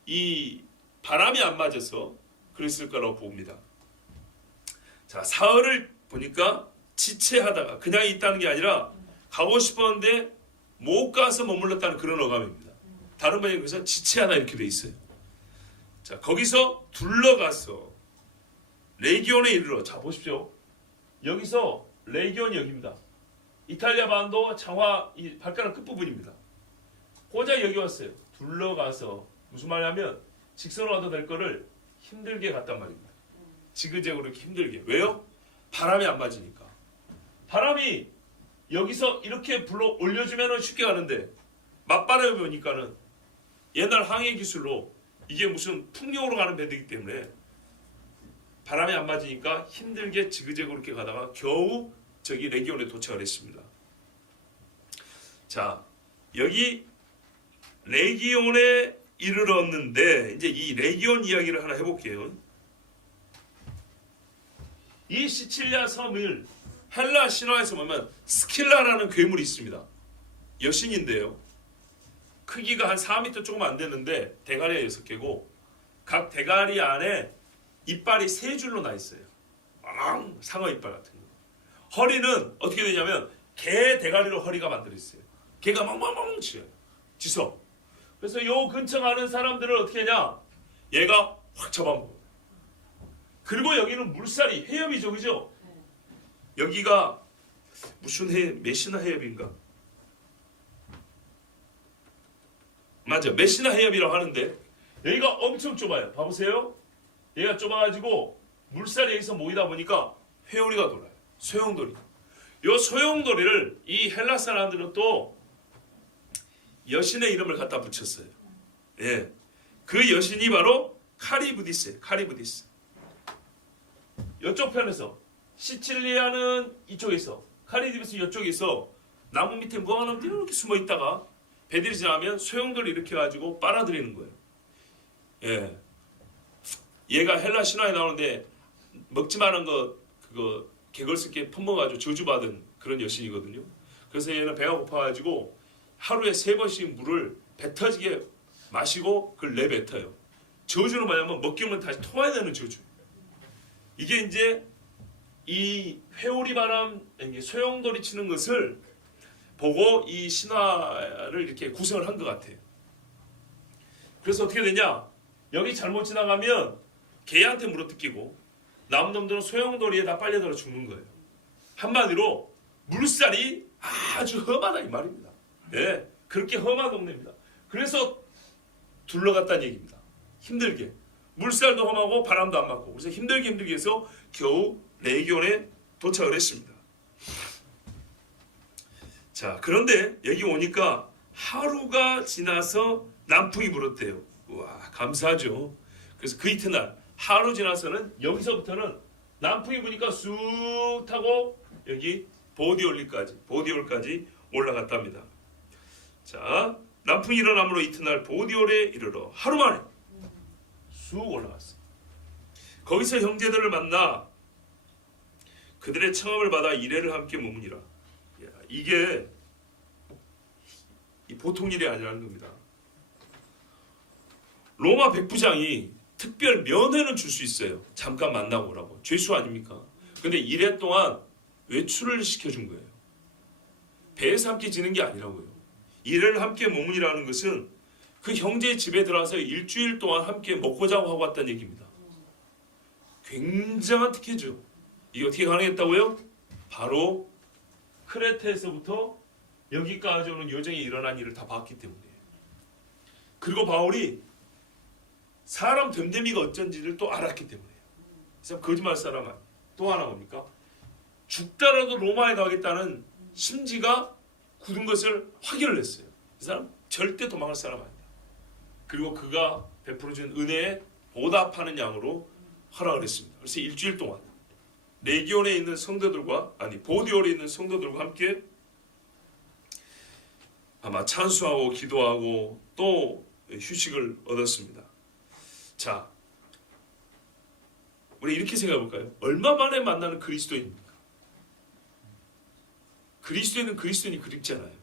이 바람이 안 맞아서 그랬을 거라고 봅니다. 자, 사흘을 보니까 지체하다가 그냥 있다는 게 아니라 가고 싶었는데 못 가서 머물렀다는 그런 어감입니다. 다른 번역에서 지체하다 이렇게 돼 있어요. 자, 거기서 둘러가서 레기온에 이르러, 자 보십시오. 여기서 레기온이 여기입니다. 이탈리아 반도 장화 이 발가락 끝부분입니다. 고작 여기 왔어요. 둘러가서 무슨 말이냐면 직선으로 가도 될 거를 힘들게 갔단 말입니다. 지그재그로 이렇게 힘들게. 왜요? 바람이 안 맞으니까. 바람이 여기서 이렇게 불러 올려주면 쉽게 가는데 맞바람이 오니까는 옛날 항해 기술로 이게 무슨 풍력으로 가는 배들이기 때문에 바람이 안 맞으니까 힘들게 지그재그로 이렇게 가다가 겨우 저기 레기온에 도착을 했습니다. 자, 여기 레기온에 이르렀는데 이제 이 레기온 이야기를 하나 해볼게요. 이 시칠리아 섬을 헬라 신화에서 보면 스킬라라는 괴물이 있습니다. 여신인데요. 크기가 한 4m 조금 안 되는데 대가리가 6개고 각 대가리 안에 이빨이 3줄로 나 있어요. 상어 이빨 같은 거. 허리는 어떻게 되냐면 개 대가리로 허리가 만들어 있어요. 개가 멍멍멍 짖어. 그래서 요 근처 가는 사람들을 어떻게 하냐? 얘가 확 잡아먹어요. 그리고 여기는 물살이 해협이죠, 그죠? 여기가 무슨 해협, 메시나 해협인가? 맞아, 메시나 해협이라고 하는데 여기가 엄청 좁아요. 봐보세요. 얘가 좁아가지고 물살이 여기서 모이다 보니까 회오리가 돌아요. 소용돌이. 요 소용돌이를 이 헬라 사람들은 또 여신의 이름을 갖다 붙였어요. 예, 그 여신이 바로 카리브디스예요. 카리브디스. 이쪽 편에서 시칠리아는 이쪽에서, 카리브디스 이쪽에서 나무 밑에 무한한 이렇게 숨어 있다가 배들이 지나면 소용돌이 이렇게 가지고 빨아들이는 거예요. 예, 얘가 헬라 신화에 나오는데 먹지 마는 거 그거 개걸스럽게 퍼먹어가지고 저주받은 그런 여신이거든요. 그래서 얘는 배가 고파가지고 하루에 3번씩 물을 배 터지게 마시고 그걸 내뱉어요. 저주는 뭐냐면 먹기 없는 다시 토해야 되는 저주. 이게 이제 이 회오리 바람, 소용돌이 치는 것을 보고 이 신화를 이렇게 구성을 한 것 같아요. 그래서 어떻게 되냐? 여기 잘못 지나가면 개한테 물어뜯기고 남은 놈들은 소용돌이에 다 빨려들어 죽는 거예요. 한마디로 물살이 아주 험하다 이 말입니다. 네, 그렇게 험한 동네입니다. 그래서 둘러갔다는 얘기입니다. 힘들게. 물살도 험하고 바람도 안 맞고. 그래서 힘들게 해서 겨우 레기온에 도착을 했습니다. 자, 그런데 여기 오니까 하루가 지나서 남풍이 불었대요. 와, 감사하죠. 그래서 그 이튿날 하루 지나서는 여기서부터는 남풍이 부니까 쑥 타고 여기 보디올까지 올라갔답니다. 자, 남풍이 일어남으로 이튿날 보디올에 이르러 하루 만에 쑥 올라갔어요. 거기서 형제들을 만나 그들의 청함을 받아 이레를 함께 머무니라. 이게 보통 일이 아니라는 겁니다. 로마 백부장이 특별 면회는 줄 수 있어요. 잠깐 만나고 오라고. 죄수 아닙니까? 근데 이래 동안 외출을 시켜준 거예요. 배에서 함께 지는 게 아니라고요. 이래를 함께 머무니라는 것은 그 형제의 집에 들어와서 일주일 동안 함께 먹고 자고 하고 왔다는 얘기입니다. 굉장한 특혜죠. 이게 어떻게 가능했다고요? 바로 크레테에서부터 여기까지 오는 여정에 일어난 일을 다 봤기 때문이에요. 그리고 바울이 사람 됨됨이가 어쩐지를 또 알았기 때문이에요. 그래서 거짓말 사람 아니에요. 또 하나 뭡니까? 죽더라도 로마에 가겠다는 심지가 굳은 것을 확인을 했어요. 이 사람 절대 도망갈 사람 아니다. 그리고 그가 베풀어준 은혜에 보답하는 양으로 허락을 했습니다. 그래서 일주일 동안 레기온에 있는 성도들과 보디올에 있는 성도들과 함께 아마 찬수하고 기도하고 또 휴식을 얻었습니다. 자, 우리 이렇게 생각해 볼까요? 얼마 만에 만나는 그리스도인입니까? 그리스도인은 그리스도인이 그립잖아요.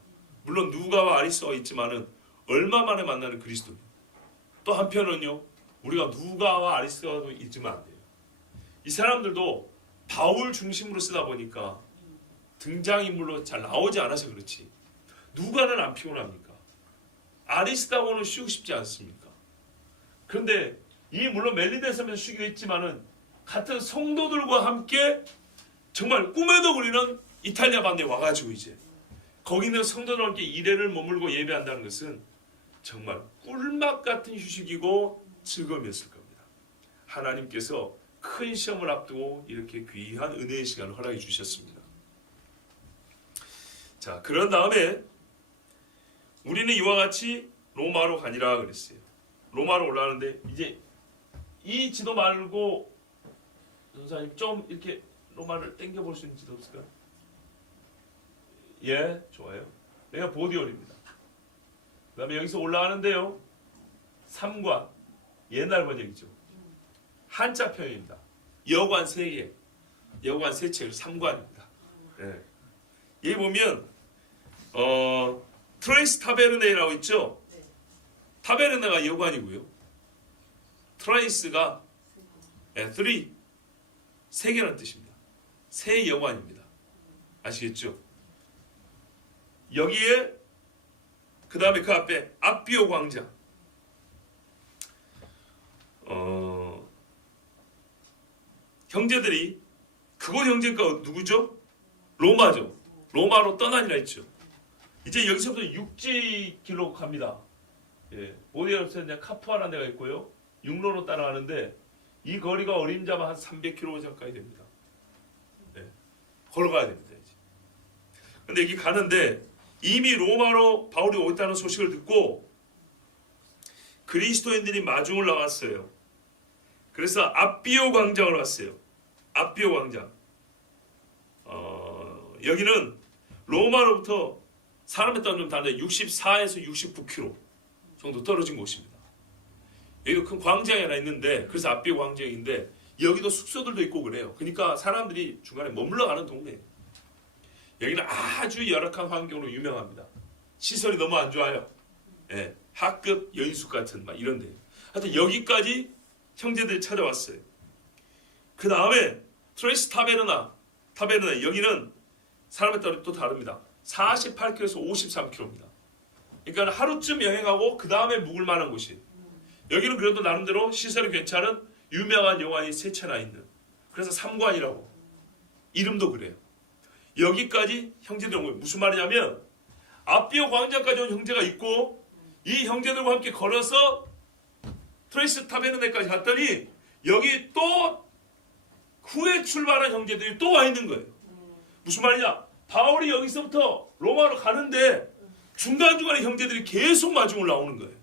물론 누가와 아리스가 있지만은 얼마 만에 만나는 그리스도인. 또 한편은요, 우리가 누가와 아리스가도 잊으면 안 돼요. 이 사람들도 바울 중심으로 쓰다 보니까 등장인물로 잘 나오지 않아서 그렇지. 누가는 안 피곤합니까? 아리스다고는 쉬고 싶지 않습니까? 그런데 이 물론 멜리데섬에서 쉬기도 했지만은 같은 성도들과 함께 정말 꿈에도 그리는 이탈리아 반대에 와가지고 이제 거기 있는 성도들과 함께 이레를 머물고 예배한다는 것은 정말 꿀맛 같은 휴식이고 즐거움이었을 겁니다. 하나님께서 큰 시험을 앞두고 이렇게 귀한 은혜의 시간을 허락해 주셨습니다. 자, 그런 다음에 우리는 이와 같이 로마로 가니라 그랬어요. 로마로 올라가는데 이제 이 지도 말고 전사님 좀 이렇게 로마를 당겨볼 수 있는 지도 없을까요? 예, 좋아요. 여기가 보디올입니다. 그 다음에 여기서 올라가는데요. 3관, 옛날 번역이죠. 한자 표현입니다. 여관 3개, 여관 3채를 3관입니다. 예. 여기 보면 트레이스 타베르네라고 있죠. 타베르네가 여관이고요. 트레이스가 3개라는 뜻입니다. 세 여관입니다. 아시겠죠? 여기에 그 다음에 그 앞에 아비오 광장. 형제들이 그곳 형제가 누구죠? 로마죠. 로마로 떠나니라 했죠. 이제 여기서부터 육지 길로 갑니다. 예, 보디올에서 카푸아라는 데가 있고요. 육로로 따라가는데 이 거리가 어림잡아 한 300km 가까이 됩니다. 네, 걸어가야 됩니다. 이제. 근데 여기 가는데 이미 로마로 바울이 오겠다는 소식을 듣고 그리스도인들이 마중을 나왔어요. 그래서 아비오 광장을 왔어요. 아비오 광장. 여기는 로마로부터 사람에 따라 좀 다른데 64에서 69km 정도 떨어진 곳입니다. 여기도 큰 광장이 하나 있는데 그래서 아비오 광장인데 여기도 숙소들도 있고 그래요. 그러니까 사람들이 중간에 머물러 가는 동네예요. 여기는 아주 열악한 환경으로 유명합니다. 시설이 너무 안 좋아요. 예, 하급 여인숙 같은 막 이런 데. 하여튼 여기까지 형제들이 찾아왔어요. 그 다음에 트레이스 타베르나 여기는 사람에 따라 또 다릅니다. 48km에서 53km입니다. 그러니까 하루쯤 여행하고 그 다음에 묵을 만한 곳이에요. 여기는 그래도 나름대로 시설이 괜찮은 유명한 여관이 3채나 있는. 그래서 3관이라고. 이름도 그래요. 여기까지 형제들 온 거예요. 무슨 말이냐면 아비오 광장까지 온 형제가 있고 이 형제들과 함께 걸어서 트레이스 타베르네까지 갔더니 여기 또 후에 출발한 형제들이 또 와 있는 거예요. 무슨 말이냐? 바울이 여기서부터 로마로 가는데 중간중간에 형제들이 계속 마중을 나오는 거예요.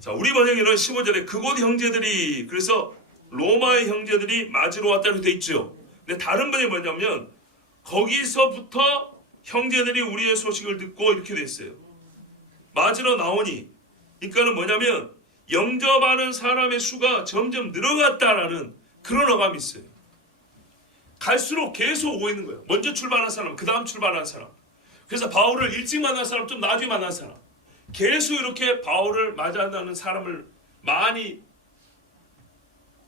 자, 우리 번역에는 15절에 그곳 형제들이, 그래서 로마의 형제들이 맞으러 왔다고 돼 있죠. 근데 다른 번역이 뭐냐면 거기서부터 형제들이 우리의 소식을 듣고 이렇게 돼 있어요. 맞으러 나오니, 그러니까는 뭐냐면 영접하는 사람의 수가 점점 늘어갔다라는 그런 어감이 있어요. 갈수록 계속 오고 있는 거예요. 먼저 출발한 사람, 그 다음 출발한 사람. 그래서 바울을 일찍 만난 사람, 좀 나중에 만난 사람. 계속 이렇게 바울을 맞아가는 사람을 많이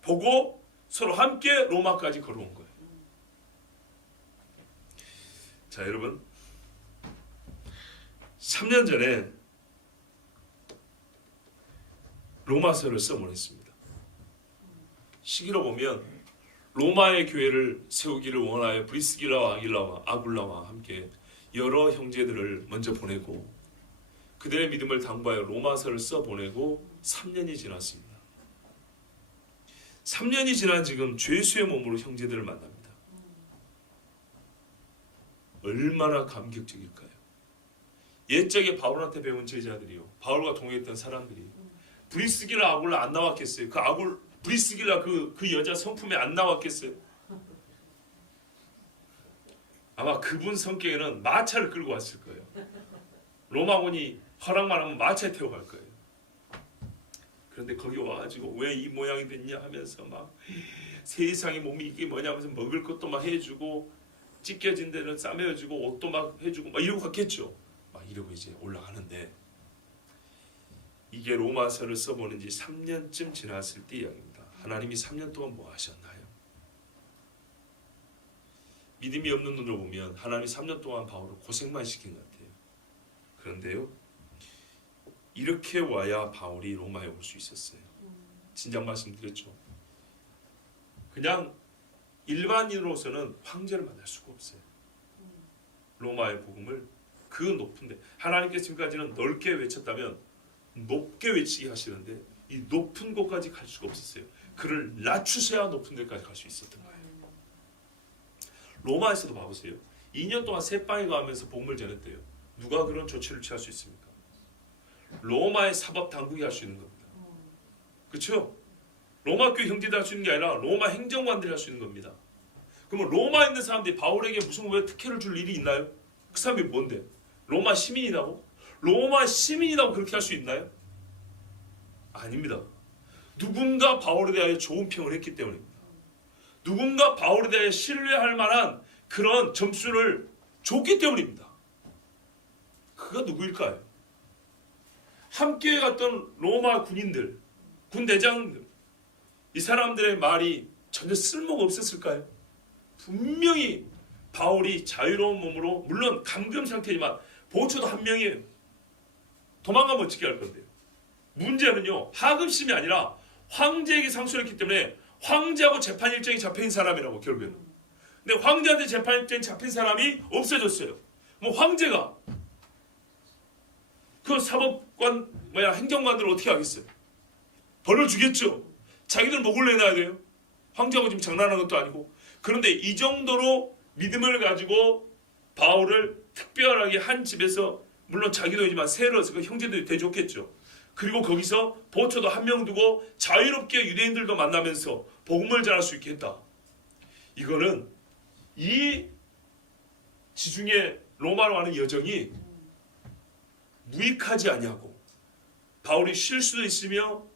보고 서로 함께 로마까지 걸어온 거예요. 자, 여러분, 3년 전에 로마서를 써보냈습니다. 시기로 보면 로마의 교회를 세우기를 원하여 브리스길라와 아길라와 아굴라와 함께 여러 형제들을 먼저 보내고 그들의 믿음을 당부하여 로마서를 써보내고 3년이 지났습니다. 3년이 지난 지금 죄수의 몸으로 형제들을 만납니다. 얼마나 감격적일까요? 옛적에 바울한테 배운 제자들이요, 바울과 동행했던 사람들이 브리스길라 아굴라 안 나왔겠어요? 브리스길라 그 여자 성품에 안 나왔겠어요? 아마 그분 성격에는 마차를 끌고 왔을 거예요. 로마군이 허락만 하면 마차에 태워 갈 거예요. 그런데 거기 와가지고 왜 이 모양이 됐냐 하면서 막 세상에 몸이 이게 뭐냐 하면서 먹을 것도 막 해주고 찢겨진 데는 싸매어주고 옷도 막 해주고 막 이러고 갔겠죠. 막 이러고 이제 올라가는데 이게 로마서를 써보는 지 3년쯤 지났을 때 이야기입니다. 하나님이 3년 동안 뭐 하셨나요? 믿음이 없는 눈으로 보면 하나님이 3년 동안 바울을 고생만 시킨 것 같아요. 그런데요, 이렇게 와야 바울이 로마에 올 수 있었어요. 진작 말씀드렸죠. 그냥 일반인으로서는 황제를 만날 수가 없어요. 로마의 복음을 그 높은데, 하나님께서 지금까지는 넓게 외쳤다면 높게 외치게 하시는데 이 높은 곳까지 갈 수가 없었어요. 그를 낮추셔야 높은 데까지 갈 수 있었던 거예요. 로마에서도 봐보세요. 2년 동안 새빵에 가면서 복음을 전했대요. 누가 그런 조치를 취할 수 있습니까? 로마의 사법 당국이 할 수 있는 겁니다. 그렇죠? 로마 교회 형제들이 할 수 있는 게 아니라 로마 행정관들이 할 수 있는 겁니다. 그러면 로마에 있는 사람들이 바울에게 무슨 왜 특혜를 줄 일이 있나요? 그 사람이 뭔데? 로마 시민이라고? 로마 시민이라고 그렇게 할 수 있나요? 아닙니다. 누군가 바울에 대하여 좋은 평을 했기 때문입니다. 누군가 바울에 대하여 신뢰할 만한 그런 점수를 줬기 때문입니다. 그가 누구일까요? 함께 갔던 로마 군인들, 군 대장들, 이 사람들의 말이 전혀 쓸모가 없었을까요? 분명히 바울이 자유로운 몸으로, 물론 감금 상태지만 보초도 한 명이에요. 도망가면 어떻게 할 건데요? 문제는요, 하급심이 아니라 황제에게 상소했기 때문에 황제하고 재판 일정이 잡힌 사람이라고, 결국에는. 근데 황제한테 재판 일정이 잡힌 사람이 없어졌어요. 뭐 황제가 그 사법관 행정관들을 어떻게 하겠어요? 벌을 주겠죠. 자기들 목을 내놔야 돼요. 황제하고 지금 장난하는 것도 아니고. 그런데 이 정도로 믿음을 가지고 바울을 특별하게 한 집에서, 물론 자기도이지만 세러서 그 형제들이 대줬겠죠. 그리고 거기서 보초도 한 명 두고 자유롭게 유대인들도 만나면서 복음을 전할 수 있게 했다. 이거는 이 지중해 로마로 가는 여정이 무익하지 아니하고 바울이 쉴 수도 있으며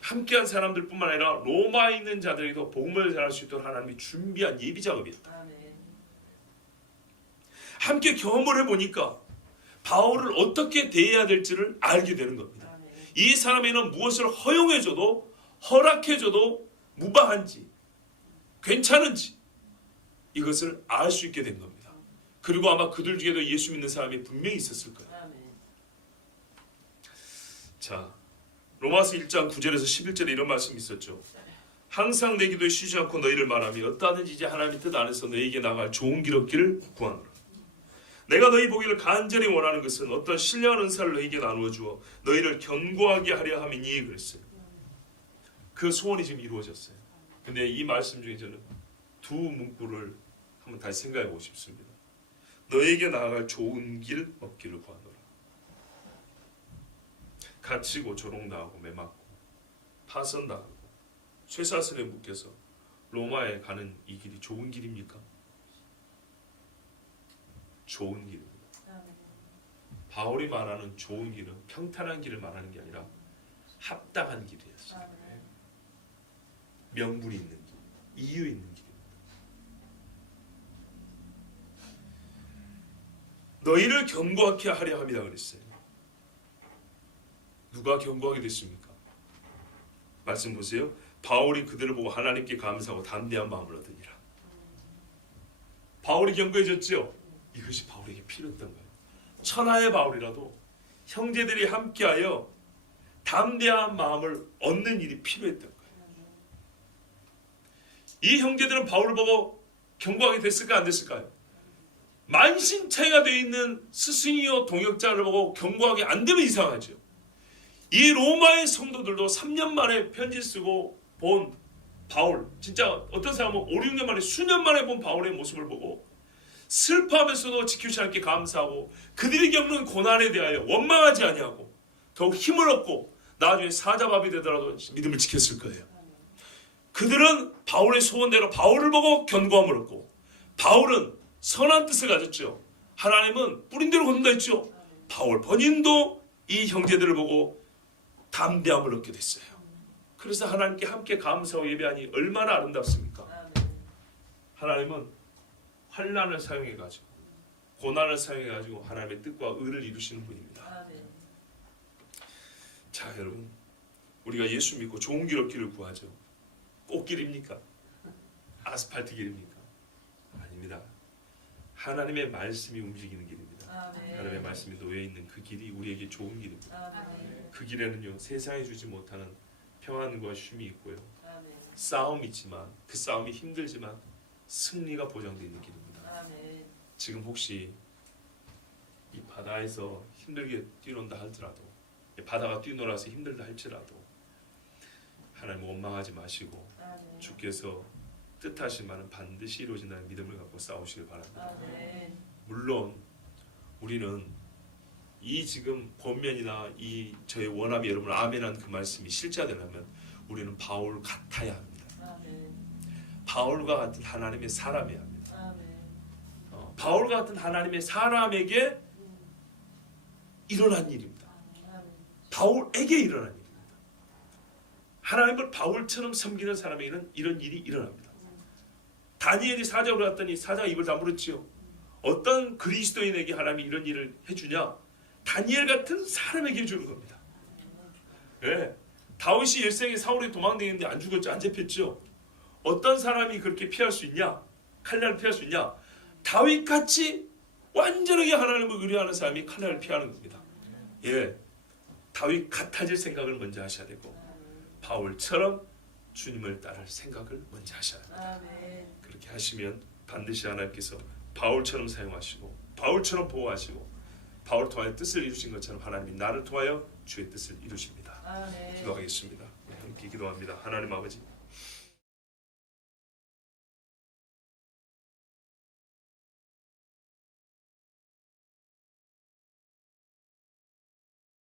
함께한 사람들뿐만 아니라 로마에 있는 자들에게도 복음을 전할 수 있도록 하나님이 준비한 예비 작업이었다. 함께 경험을 해보니까 바울을 어떻게 대해야 될지를 알게 되는 겁니다. 이 사람에는 무엇을 허용해줘도 허락해줘도 무방한지 괜찮은지 이것을 알 수 있게 된 겁니다. 그리고 아마 그들 중에도 예수 믿는 사람이 분명히 있었을 거예요. 자, 로마서 1장 9절에서 11절에 이런 말씀이 있었죠. 항상 내 기도에 쉬지 않고 너희를 말하며 어떠하든지 이제 하나님의 뜻 안에서 너희에게 나갈 좋은 길 얻기를 구하노라. 내가 너희 보기를 간절히 원하는 것은 어떤 신령한 은사를 너희에게 나누어 주어 너희를 견고하게 하려 함이니, 그랬어요. 그 소원이 지금 이루어졌어요. 근데 이 말씀 중에 저는 두 문구를 한번 다시 생각해 보고 싶습니다. 너에게 나아갈 좋은 길 없기를 구하노라. 갇히고 조롱당하고 매맞고 파선당하고 쇠사슬에 묶여서 로마에 가는 이 길이 좋은 길입니까? 좋은 길입니다. 바울이 말하는 좋은 길은 평탄한 길을 말하는 게 아니라 합당한 길이었어요. 명분이 있는 길, 이유 있는 길입니다. 너희를 견고하게 하려 함이라 그랬어요. 누가 견고하게 됐습니까? 말씀 보세요. 바울이 그들을 보고 하나님께 감사하고 담대한 마음을 얻으니라. 바울이 견고해졌죠? 이것이 바울에게 필요했던 거예요. 천하의 바울이라도 형제들이 함께하여 담대한 마음을 얻는 일이 필요했던 거예요. 이 형제들은 바울을 보고 견고하게 됐을까 안 됐을까요? 만신창이가 되어 있는 스승이요 동역자를 보고 견고하게 안 되면 이상하죠. 이 로마의 성도들도 3년 만에 편지 쓰고 본 바울, 진짜 어떤 사람은 5, 6년 만에 수년 만에 본 바울의 모습을 보고 슬퍼하면서도 지키지 않게 감사하고 그들이 겪는 고난에 대하여 원망하지 아니하고 더욱 힘을 얻고 나중에 사자밥이 되더라도 믿음을 지켰을 거예요. 그들은 바울의 소원대로 바울을 보고 견고함을 얻고 바울은 선한 뜻을 가졌죠. 하나님은 뿌린 대로 걷는다 했죠. 바울 본인도 이 형제들을 보고 담대함을 얻게 됐어요. 그래서 하나님께 함께 감사하고 예배하니 얼마나 아름답습니까? 하나님은 환난을 사용해가지고 고난을 사용해가지고 하나님의 뜻과 의를 이루시는 분입니다. 자 여러분, 우리가 예수 믿고 좋은 길 얻기를 구하죠. 꽃길입니까? 아스팔트 길입니까? 아닙니다. 하나님의 말씀이 움직이는 길입니다. 하나님의 말씀이 놓여있는 그 길이 우리에게 좋은 길입니다. 그 길에는요 세상이 주지 못하는 평안과 쉼이 있고요, 싸움이 있지만 그 싸움이 힘들지만 승리가 보장되어 있는 길입니다. 지금 혹시 이 바다에서 힘들게 뛰놀다 할지라도, 바다가 뛰놀아서 힘들다 할지라도 하나님 원망하지 마시고 주께서 뜻하신 말은 반드시 이루어진다는 믿음을 갖고 싸우시길 바랍니다. 물론 우리는 이 지금 권면이나 이 저의 원함이 여러분 아멘한 그 말씀이 실제되려면 우리는 바울 같아야 합니다. 바울과 같은 하나님의 사람이어야 합니다. 바울과 같은 하나님의 사람에게 일어난 일입니다. 바울에게 일어난 일입니다. 하나님을 바울처럼 섬기는 사람에게는 이런 일이 일어납니다. 다니엘이 사자로 갔더니 사자가 입을 다물었지요. 어떤 그리스도인에게 하나님이 이런 일을 해주냐? 다니엘 같은 사람에게 해주는 겁니다. 네. 다윗이 일생에 사울에 도망다녔는데 안 죽었죠? 안 잡혔죠? 어떤 사람이 그렇게 피할 수 있냐? 칼날을 피할 수 있냐? 다윗같이 완전하게 하나님을 의뢰하는 사람이 칼날을 피하는 겁니다. 예, 다윗 같아질 생각을 먼저 하셔야 되고 바울처럼 주님을 따를 생각을 먼저 하셔야 합니다. 그렇게 하시면 반드시 하나님께서 바울처럼 사용하시고 바울처럼 보호하시고 바울을 통하여 뜻을 이루신 것처럼 하나님이 나를 통하여 주의 뜻을 이루십니다. 기도하겠습니다. 함께 기도합니다. 하나님 아버지,